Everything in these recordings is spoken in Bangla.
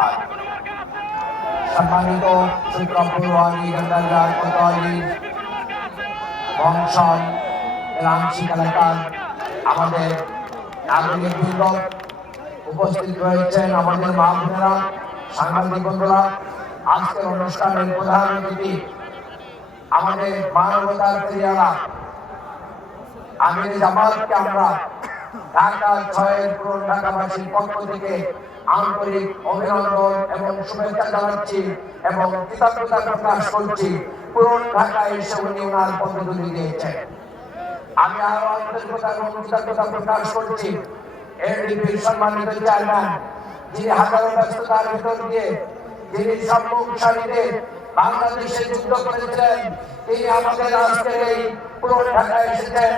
ধন্যবাদ সম্মানিত সুপ্রভুয়ানি গঙ্গাজার কোতোয়ালি বংশন রামসি এলাকার আমাদের নাগরিক বৃন্দ উপস্থিত রয়েছেন আমাদের মা বোনেরা, সাংবাদিক বন্ধুরা। আজকের অনুষ্ঠানের প্রধান অতিথি আমাদের মানবতার ফিরিয়ালা আমির জামাতকে আমরা ঢাকা ছয়ের পুরন ঢাকাবাসীর পক্ষ থেকে আন্তরিক অভিনন্দন এবং শুভেচ্ছা জানাচ্ছি এবং কৃতজ্ঞতা প্রকাশ করছি পুরন ঢাকায় এসে উনি ওনার পদ্ধতি দিয়েছেন। আমি আরও আন্তরিকতা এবং কৃতজ্ঞতা প্রকাশ করছি এনডিপির সম্মানিত চেয়ারম্যান, যিনি হাজারো ব্যস্ততার ভিতর দিয়ে, যিনি সম্মুখ সারিতে বাংলাদেশে যুদ্ধ করেছেন। তিনি আমাদের আজকের এই পুরো ঢাকায় এসেছেন।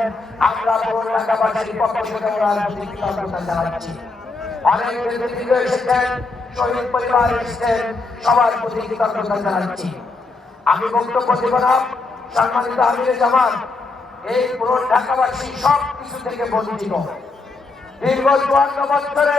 আমরা পুরো ঢাকাবাসীর পক্ষ থেকে ওনার জানাচ্ছি। অনেক এসেছেন, শহীদ পরিবার এসেছেন, সবার প্রতি কৃতজ্ঞতা জানাচ্ছি। আমি বক্তব্য দেব না, সম্মানিত আমিরে জামান এই পুরো ঢাকাবাসী সব কিছু থেকে বঞ্চিত। দীর্ঘ চুয়ান্ন বছরে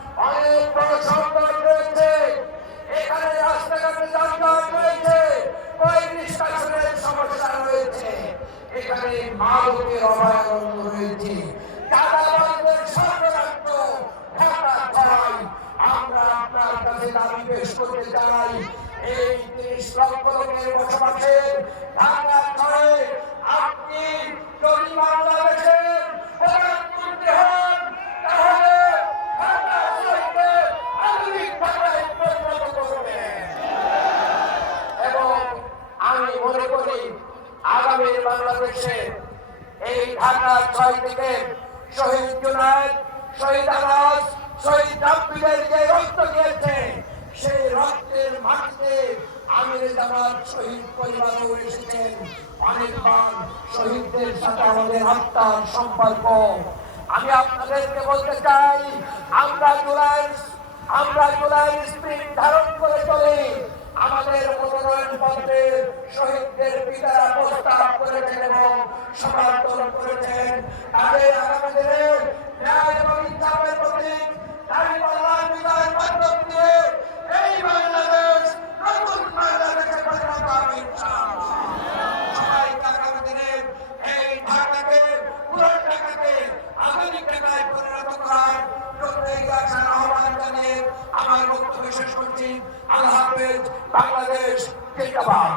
করতে এই তিরিশ লক্ষ লোকের বসবাসের ছড়ে আপনি এবং আমি মনে করি আগামী বাংলাদেশে এই ঢাকা ছয় থেকে শহীদ জুনায়দ, শহীদ আনাস শহীদ রাব্বিদের যে রক্ত দিয়েছে সেই রক্তের মাটিতে আমির জামাত শহীদ পরিবারও এসেছেন। অনেকবার শহীদদের সাথে আমাদের আত্মার সম্পর্ক। আমি আপনাদেরকে বলতে চাই, আমরা জুলাই আমরা জুলাই স্প্রিং ধারণ করে চলি। আমাদের মনোনয়ন পত্রে শহীদদের পিতারা প্রস্তাব করেছেন এবং সমর্থন করেছেন। তাদের বাংলাদেশ জিন্দাবাদ।